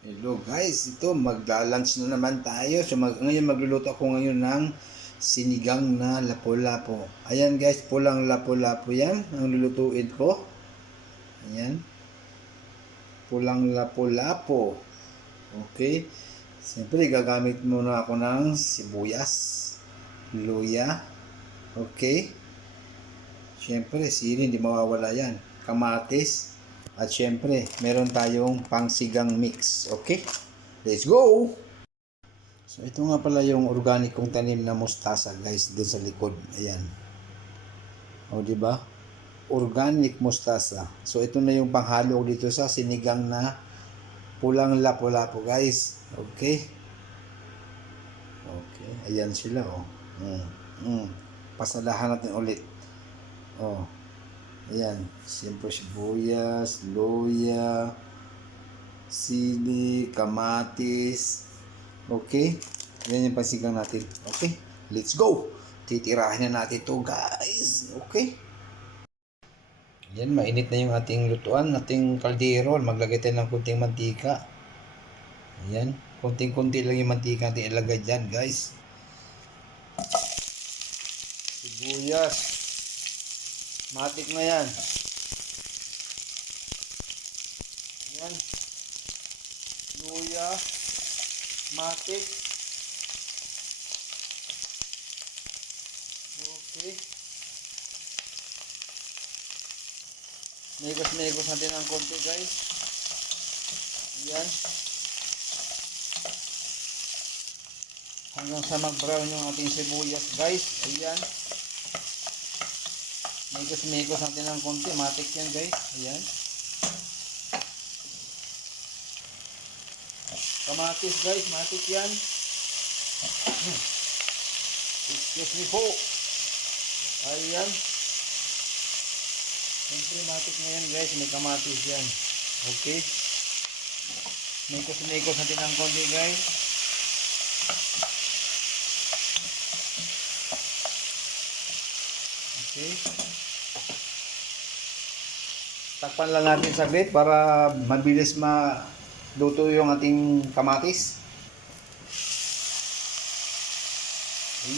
Hello guys, ito magla-lunch na naman tayo. So ngayon magluluto ako ngayon ng sinigang na lapu-lapu. Ayan guys, pulang lapu-lapu yan ang lulutuin ko. Ayan, pulang lapu-lapu. Okay, siyempre gagamit muna ako ng sibuyas, luya. Okay, siyempre sili, hindi mawawala yan. Kamatis. At siyempre, meron tayong pangsigang mix. Okay, let's go! So ito nga pala yung organic kong tanim na mustasa guys doon sa likod. Ayan. O di ba? Organic mustasa. So ito na yung panghalo dito sa sinigang na pulang lapu-lapu guys. Okay? Okay. Ayan sila oh. Pasalahan natin ulit. Oh. Ayan. Siyempre sibuyas, luya, sili, kamatis. Okay? Yan yung pasigang natin. Okay? Let's go! Titirahin na natin to guys. Okay? Yan, mainit na yung ating lutuan, ating kaldero. Maglagay tayo ng kunting mantika. Ayan. Kunting-kunti lang yung mantika natin ilagay dyan guys. Sibuyas. Matik na yan. Yan. Luya. Matik. Okay. Megos natin ng konti guys. Ayan. Hanggang sa mag-brown yung ating sibuyas guys. Ayan. Megos natin ng konti. Matik yan guys. Ayan. Kamatis guys. Matik yan. Excuse me po. Ayan. Siyempre matik na yan guys. May kamatis yan. Okay. Megos natin ng konti guys. Okay. Takpan lang natin saglit para mabilis maluto yung ating kamatis.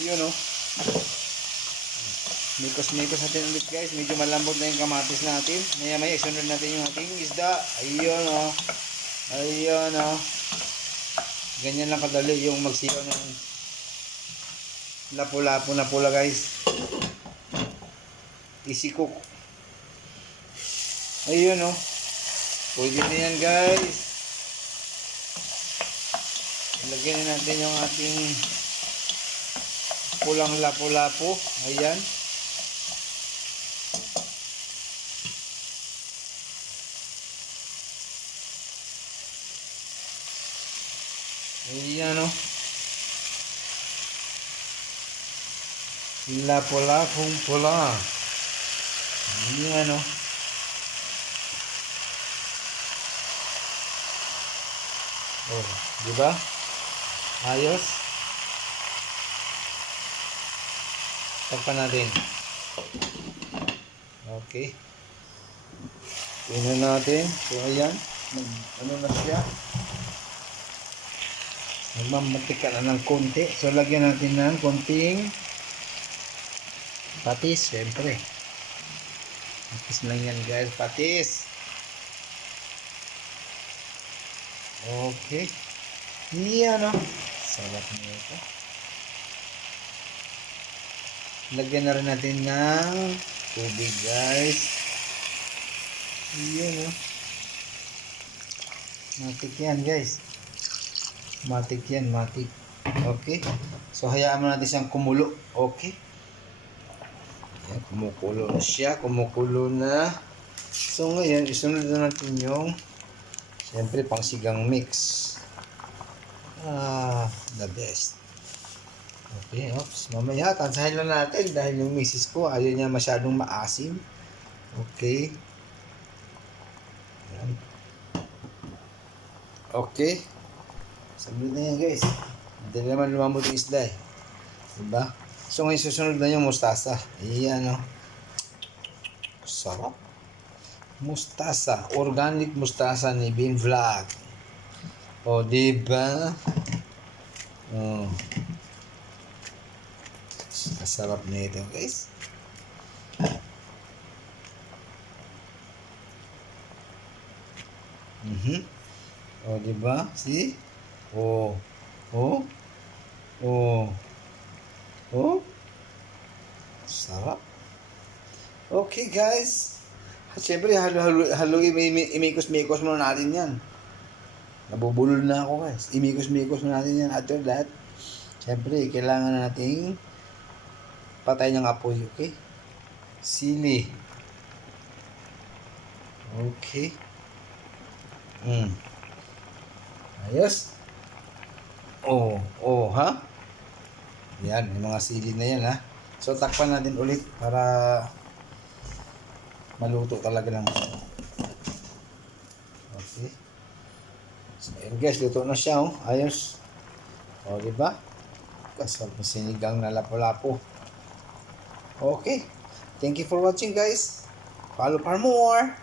Yun oh. Mikos natin ulit guys. Medyo malambot na yung kamatis natin. Maya isunod natin yung ating isda. Ayun oh. Ayun oh. Ganyan lang kadali yung magsiyaw ng lapu-lapu na pula guys. Easy cook. Ayun oh. Pwede na yan guys. Ilagyan na natin yung ating pulang lapu-lapu. Ayan. Ayan oh. Lapu-lapung pula. Ayan oh. Oh, di ba? Ayos. Takpan natin. Okay. Tingnan natin. So ayan, ano na siya? Nagmamatika na ng konti. So lagyan natin ng konting patis, syempre. Patis lang yan guys, patis. Okay. Iyan oh. Sarap na ito. Lagyan na rin natin ng tubig guys. Iyan oh. Matik yan guys. Matik yan, matik. Okay. So hayaan mo natin siyang kumulo. Okay. Yan, kumukulo na siya. Kumukulo na. So ngayon, isunod na natin yung siyempre pangsigang mix. The best. Okay, oops. Mamaya, tansahin lang natin dahil yung misis ko ayaw niya masyadong maasim. Okay. Yan. Okay. Sabi na yan guys. Hindi naman lumambot yung isda eh. Diba? So ngayon susunod na yung mustasa. Ayan o. Sarap. Mustasa. Organic mustasa ni Bean Vlog. O, diba? Oh. Kasarap nito, guys. O, diba? See? Oh. Oh. Oh. Oh. Sarap. Okay, guys. Siyempre, halo, imikos-mikos muna natin yan. Nabubulol na ako, guys. Imikos-mikos muna natin yan. After that, siyempre, kailangan nating patay ng apoy, okay? Sili. Okay. Ayos. Oh, ha? Yan, yung mga sili na yan, ha? So, takpan natin ulit para maluto talaga ng okay. So, ayun guys, luto na siya, oh. Ayos. O, diba? Kasal ng sinigang na lapu-lapu. Okay. Thank you for watching, guys. Follow for more.